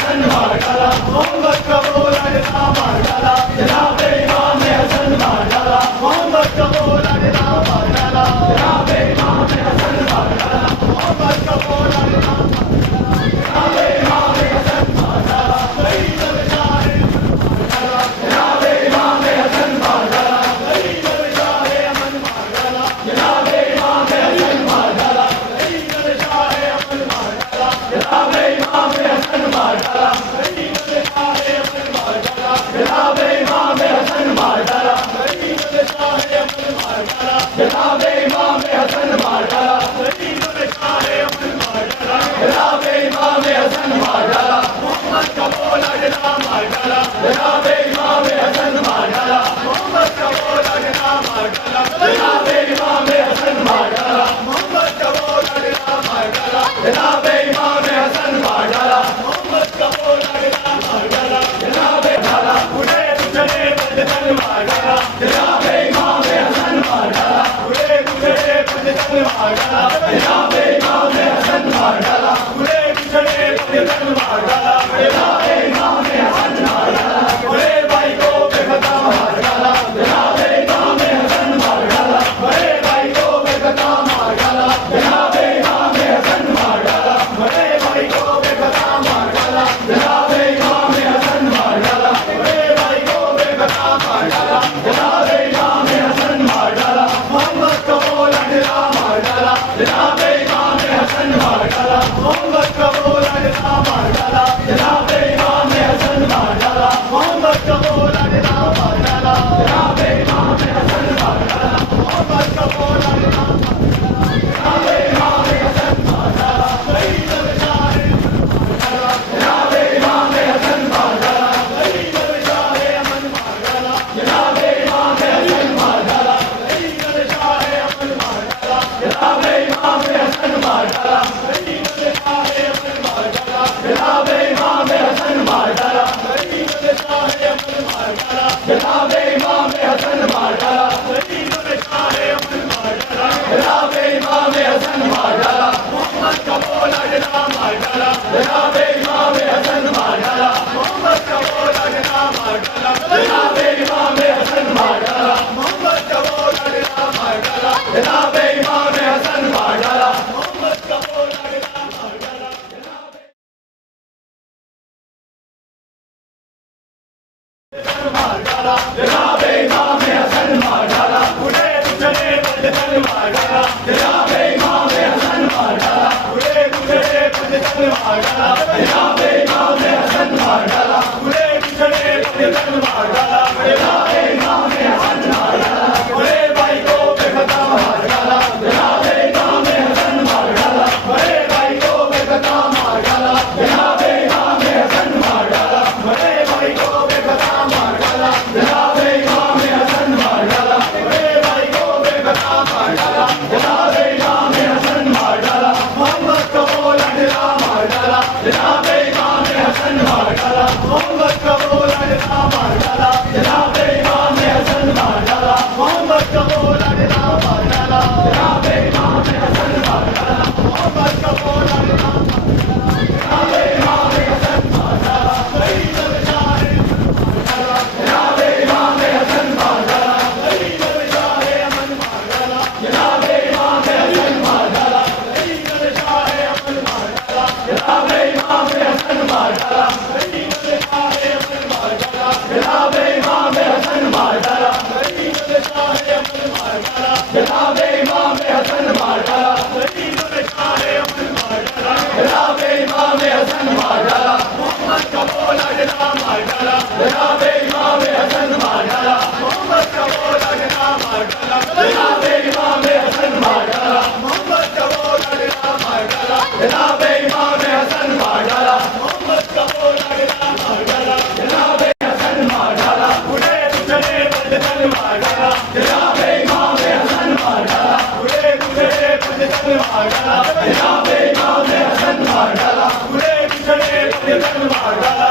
हसन मार डाला, मोहम्मद का बोला निज़ाम मार डाला, जनाब इमाम हसन मार डाला, मोहम्मद का बोला निज़ाम मार डाला, जनाब इमाम हसन मार डाला, मोहम्मद का बोला निज़ाम मार डाला, जनाब इमाम हसन मार डाला, शहीद शाह मार डाला, जनाब इमाम हसन मार डाला, शहीद शाह अमन मार डाला, जनाब इमाम हसन मार डाला, शहीद शाह अमन मार डाला, जनाब इमाम हसन मार डाला, शहीद शाह अमन मार डाला, जनाब इमाम हसन मार डाला, शहीद शाह अमन मार डाला, जनाब इमाम हसन मार डाला, शहीद शाह अमन मार डाला, जनाब इमाम हसन मार डाला, मोहम्मद का बोला निज़ाम मार डाला, जनाब इमाम हसन मार डाला, मोहम्मद का बोला निज़ाम मार डाला, जनाब इमाम हसन मार डाला, मोहम्मद का बोला निज़ाम मार डाला, जनाब इमाम हसन मार डाला, मोहम्मद का बोला निज़ाम मार डाला, जनाब डाला, उड़े तुझे बदतन मार डाला, जनाब इमाम हसन मार डाला, उड़े तुझे बदतन मार डाला, जनाब इमाम हसन मार डाला, उड़े तुझे बदतन मार डाला, जनाब इमाम हसन मार डाला, बड़े भाई को बेखता मार डाला, जनाब इमाम हसन मार डाला, बड़े भाई को बेखता मार डाला, जनाब इमाम हसन मार डाला, बड़े भाई को बेखता मार डाला, जनाब इमाम हसन मार डाला, बड़े भाई को बेखता मार डाला, जनाब इमाम हसन मार डाला, मोहम्मद का बोला निज़ाम मार डाला, जनाब इमाम हसन मार डाला, मोहम्मद का बोला निज़ाम मार डाला, जनाब इमाम हसन मार डाला, मोहम्मद का बोला निज़ाम मार डाला, जनाब इमाम हसन मार डाला, मोहम्मद का बोला निज़ाम मार डाला, जनाब इमाम हसन मार डाला, शहीद शाह मार डाला, जनाब इमाम हसन मार डाला, शहीद शाह अमन मार डाला, जनाब इमाम हसन मार डाला, शहीद शाह अमन मार डाला, जनाब इमाम हसन मार डाला, शहीद शाह अमन मार डाला, जनाब इमाम हसन मार डाला, शहीद शाह अमन मार डाला, जनाब इमाम हसन मार डाला, शहीद शाह अमन मार डाला, जनाब इमाम हसन मार डाला, मोहम्मद का बोला निज़ाम मार डाला, जनाब इमाम हसन मार डाला, मोहम्मद का बोला निज़ाम मार डाला, जनाब इमाम हसन मार डाला, मोहम्मद का बोला निज़ाम मार डाला, जनाब इमाम हसन मार डाला, मोहम्मद का बोला निज़ाम मार डाला, मार डाला, जनाब इमाम हसन मार डाला, उड़े तुझे बदतन मार डाला, जनाब इमाम हसन मार डाला, उड़े तुझे बदतन मार डाला, जनाब इमाम हसन मार डाला, उड़े तुझे बदतन मार डाला, जनाब इमाम हसन मार डाला, बड़े भाई को बेखता मार डाला, जनाब इमाम हसन मार डाला, बड़े भाई को बेखता मार डाला, जनाब इमाम हसन मार डाला, बड़े भाई को बेखता मार डाला, जनाब इमाम हसन मार डाला, बड़े भाई को बेखता मार डाला, जनाब इमाम हसन मार डाला, मोहम्मद का बोला निज़ाम मार डाला, जनाब इमाम हसन मार डाला, मोहम्मद का बोला निज़ाम मार डाला, जनाब इमाम हसन मार डाला, मोहम्मद का बोला निज़ाम मार डाला, जनाब इमाम हसन मार डाला, मोहम्मद का बोला निज़ाम मार डाला, जनाब इमाम हसन मार डाला, शहीद शाह मार डाला, जनाब इमाम हसन मार डाला, शहीद शाह अमन मार डाला, जनाब इमाम हसन मार डाला, शहीद शाह अमन मार डाला, जनाब इमाम हसन मार डाला, शहीद शाह अमन मार डाला, जनाब इमाम हसन मार डाला, शहीद शाह अमन मार डाला, जनाब इमाम हसन मार डाला, शहीद शाह अमन मार डाला, जनाब इमाम हसन मार डाला, मोहम्मद का बोला निज़ाम मार डाला, जनाब इमाम हसन मार डाला, मोहम्मद का बोला निज़ाम मार डाला, जनाब इमाम हसन मार डाला, मोहम्मद का बोला निज़ाम मार डाला, जनाब इमाम हसन मार डाला, मोहम्मद का बोला निज़ाम मार डाला, जनाब हसन मार डाला, उड़े तुझे बदतन मार डाला, जनाब इमाम हसन मार डाला, उड़े तुझे बदतन मार डाला, जनाब इमाम हसन मार डाला, उड़े तुझे बदतन मार डाला,